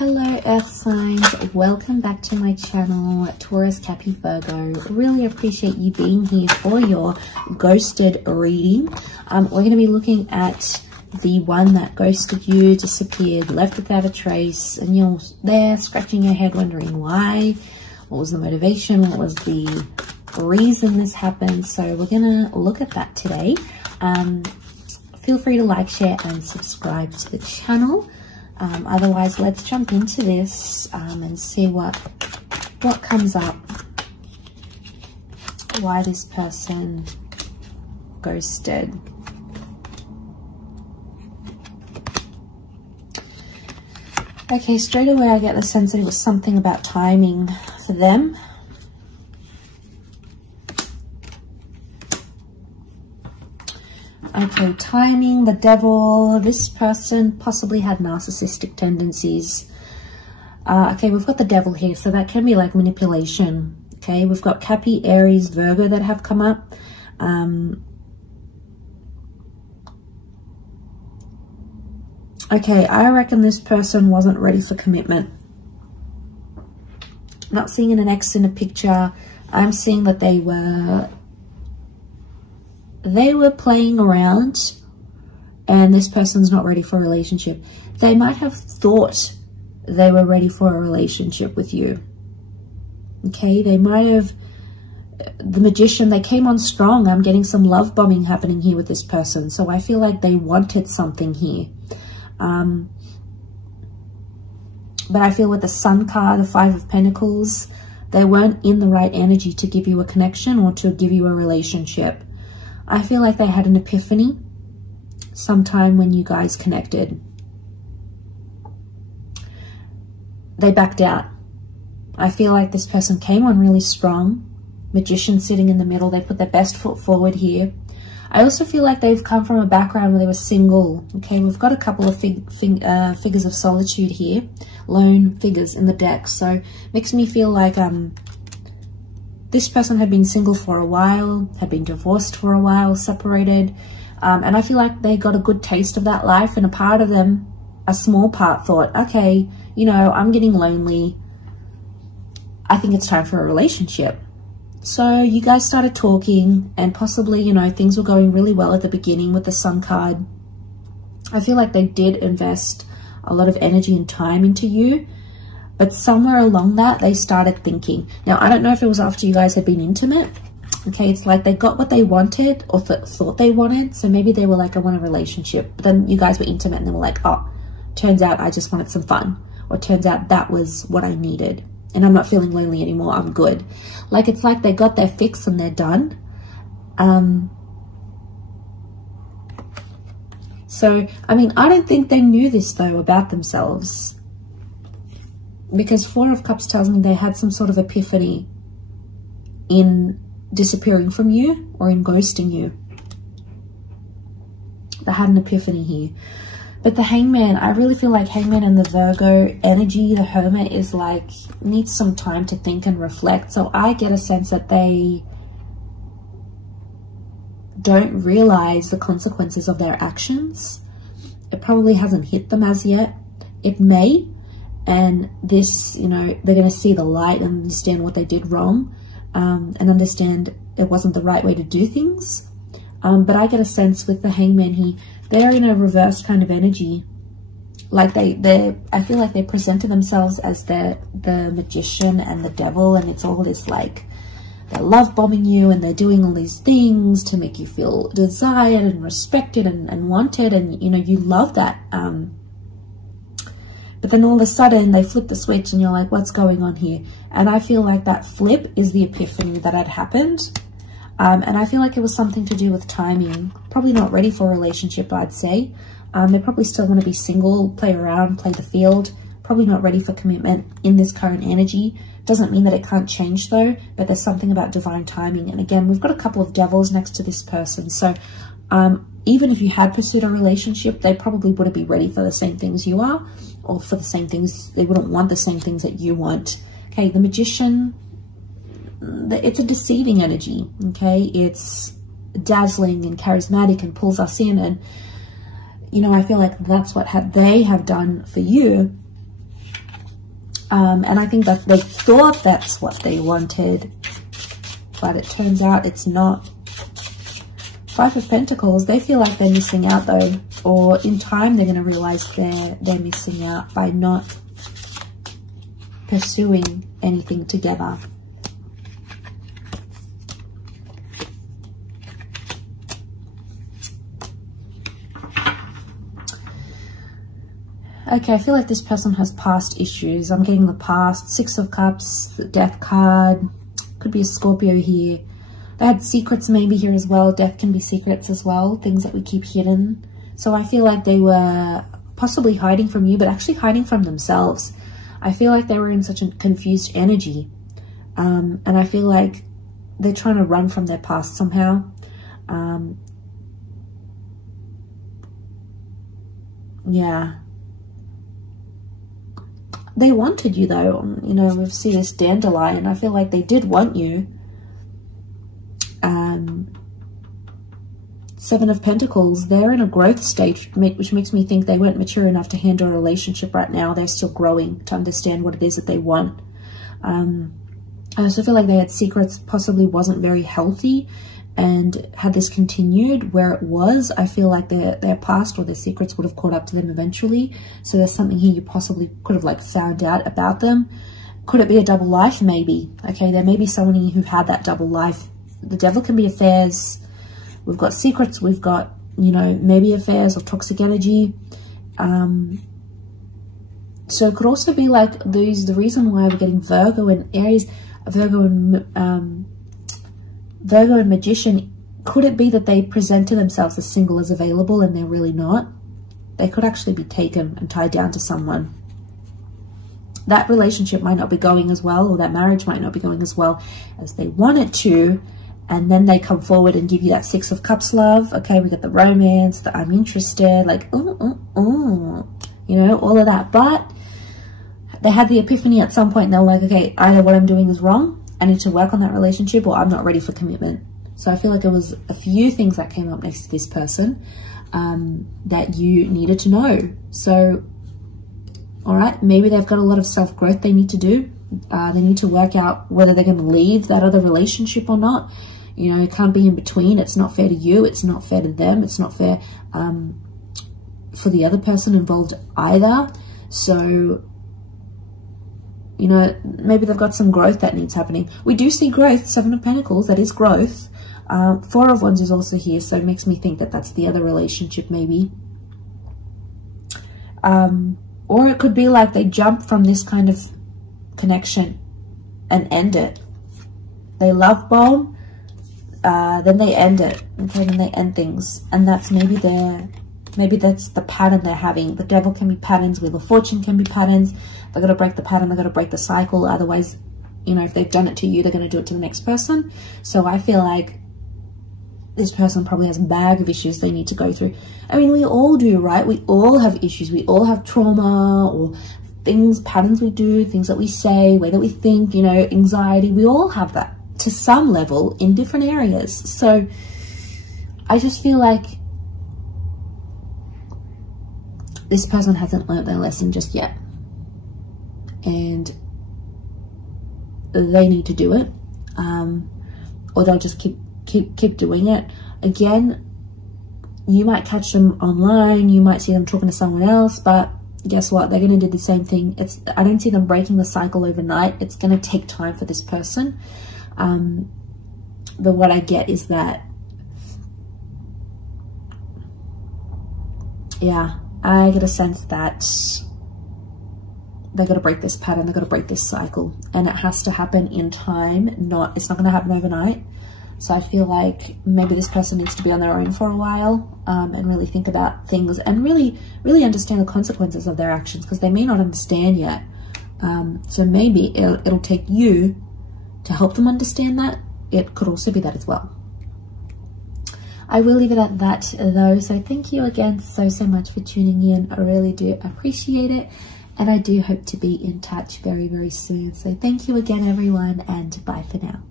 Hello Earth signs, welcome back to my channel, Taurus, Cappy, Virgo. Really appreciate you being here for your ghosted reading. We're going to be looking at the one that ghosted you, disappeared, left without a trace, and you're there scratching your head wondering why, what was the motivation, what was the reason this happened. So we're going to look at that today. Feel free to like, share, and subscribe to the channel. Otherwise, let's jump into this and see what comes up, why this person ghosted. Okay, straight away I get the sense that it was something about timing for them. Okay, timing, the devil. This person possibly had narcissistic tendencies. Okay, we've got the devil here, so that can be like manipulation. Okay, we've got Cappy, Aries, Virgo that have come up. Okay, I reckon this person wasn't ready for commitment. Not seeing an ex in a picture. I'm seeing that they were playing around and this person's not ready for a relationship. They might have thought they were ready for a relationship with you. Okay, they might have, the Magician, they came on strong. I'm getting some love bombing happening here with this person. So I feel like they wanted something here. But I feel with the Sun card, the Five of Pentacles, they weren't in the right energy to give you a connection or to give you a relationship. I feel like they had an epiphany sometime when you guys connected. They backed out. I feel like this person came on really strong. Magician sitting in the middle. They put their best foot forward here. I also feel like they've come from a background where they were single. Okay, we've got a couple of figures of solitude here. Lone figures in the deck. So makes me feel like this person had been single for a while, had been divorced for a while, separated. And I feel like they got a good taste of that life, and a part of them, a small part, thought, okay, you know, I'm getting lonely. I think it's time for a relationship. So you guys started talking, and possibly, you know, things were going really well at the beginning with the Sun card. I feel like they did invest a lot of energy and time into you. But somewhere along that, they started thinking. Now, I don't know if it was after you guys had been intimate. Okay, it's like they got what they wanted or thought they wanted. So maybe they were like, I want a relationship. But then you guys were intimate and they were like, oh, turns out I just wanted some fun. Or turns out that was what I needed. And I'm not feeling lonely anymore. I'm good. Like, it's like they got their fix and they're done. So, I mean, I don't think they knew this, though, about themselves. Because Four of Cups tells me they had some sort of epiphany in disappearing from you or in ghosting you. They had an epiphany here. But the Hangman, I really feel like Hangman and the Virgo energy, the Hermit, is like, needs some time to think and reflect. So I get a sense that they don't realize the consequences of their actions. It probably hasn't hit them as yet. It may. And this, you know, they're going to see the light and understand what they did wrong, and understand it wasn't the right way to do things. But I get a sense with the Hangman here, they're in a reverse kind of energy. Like I feel like they presented themselves as the Magician and the Devil, and it's all this like, they're love bombing you and they're doing all these things to make you feel desired and respected and wanted, and, you know, you love that. But then all of a sudden they flip the switch and you're like, what's going on here? And I feel like that flip is the epiphany that had happened. And I feel like it was something to do with timing. Probably not ready for a relationship, I'd say. They probably still want to be single, play around, play the field. Probably not ready for commitment in this current energy. Doesn't mean that it can't change though, but there's something about divine timing. And again, we've got a couple of devils next to this person. So even if you had pursued a relationship, they probably wouldn't be ready for the same things you are, or for the same things. They wouldn't want the same things that you want. Okay, the Magician, it's a deceiving energy. Okay, it's dazzling and charismatic and pulls us in, and you know, I feel like that's what they have done for you. And I think that they thought that's what they wanted, but it turns out it's not. Five of Pentacles, they feel like they're missing out though, or in time they're going to realize they're missing out by not pursuing anything together. Okay, I feel like this person has past issues. I'm getting the past. Six of Cups, the Death card. Could be a Scorpio here. They had secrets maybe here as well. Death can be secrets as well. Things that we keep hidden. So I feel like they were possibly hiding from you, but actually hiding from themselves. I feel like they were in such a confused energy. And I feel like they're trying to run from their past somehow. Yeah. They wanted you though, you know, we see this dandelion. I feel like they did want you. Seven of Pentacles, they're in a growth stage, which makes me think they weren't mature enough to handle a relationship right now. They're still growing to understand what it is that they want. I also feel like they had secrets, possibly wasn't very healthy, and had this continued where it was, I feel like their past or their secrets would have caught up to them eventually. So there's something here you possibly could have like found out about them. Could it be a double life? Maybe. Okay, there may be someone here who had that double life. The Devil can be affairs. We've got secrets. We've got, you know, maybe affairs or toxic energy. So it could also be like the reason why we're getting Virgo and Aries, Virgo and Magician. Could it be that they present to themselves as single as available and they're really not? They could actually be taken and tied down to someone. That relationship might not be going as well, or that marriage might not be going as well as they want it to. And then they come forward and give you that Six of Cups love. Okay, we got the romance, the I'm interested, like, you know, all of that. But they had the epiphany at some point and they were like, okay, either what I'm doing is wrong, I need to work on that relationship, or I'm not ready for commitment. So I feel like it was a few things that came up next to this person that you needed to know. So, all right, maybe they've got a lot of self-growth they need to do. They need to work out whether they're going to leave that other relationship or not. You know, it can't be in between. It's not fair to you. It's not fair to them. It's not fair for the other person involved either. So, you know, maybe they've got some growth that needs happening. We do see growth. Seven of Pentacles, that is growth. Four of Wands is also here, so it makes me think that that's the other relationship maybe. Or it could be like they jump from this kind of connection and end it. They love bomb, then they end it. Okay, then they end things, and that's maybe that's the pattern they're having. The Devil can be patterns, Wheel of Fortune can be patterns. They've got to break the pattern, they've got to break the cycle. Otherwise, you know, if they've done it to you, they're going to do it to the next person. So I feel like this person probably has a bag of issues they need to go through. I mean, we all do, right? We all have issues. We all have trauma or things, patterns we do, things that we say, way that we think, you know, anxiety. We all have that to some level in different areas. So I just feel like this person hasn't learned their lesson just yet. And they need to do it. Or they'll just keep doing it. Again, you might catch them online, you might see them talking to someone else, but guess what? They're going to do the same thing. I don't see them breaking the cycle overnight. It's going to take time for this person. But what I get is that, yeah, I get a sense that they're going to break this pattern, they're going to break this cycle, and it has to happen in time. It's not going to happen overnight. So I feel like maybe this person needs to be on their own for a while and really think about things and really understand the consequences of their actions, because they may not understand yet. So maybe it'll take you to help them understand that. It could also be that as well. I will leave it at that though. So thank you again so much for tuning in. I really do appreciate it. And I do hope to be in touch very, very soon. So thank you again, everyone, and bye for now.